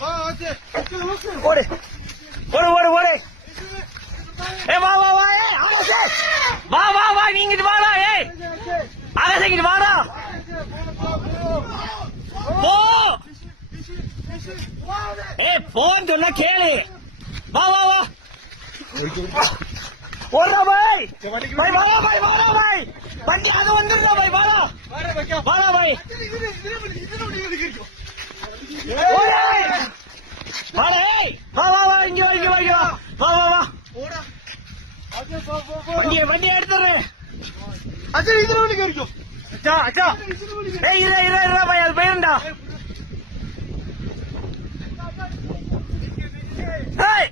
ஓடு ஓடு ஓடு ஓடு. ஏ வா வா வா. ஏ ஆகாஷ் வா வா வா. நீங்க இங்க வாடா. ஏய் ஆகாஷ் இங்க வாடா. போ. ஏ போன் சொன்னா கேளு. வா வா வா. ஓடுறா பாய். பாய் வாடா பாய் வாடா பாய். வண்டி அது வந்துடுறா பாய் வாடா. வாடா பாய். வா வா வா. இங்க வா இங்க வா இங்க வா. வா வா வா. வண்டியை எடுத்துறேன். அச்சா இதுல வண்டி கேட்கும். அச்சா அச்சா. ஏய் இரு இரு இரு பாய் அது போயிருண்டா. ஏய்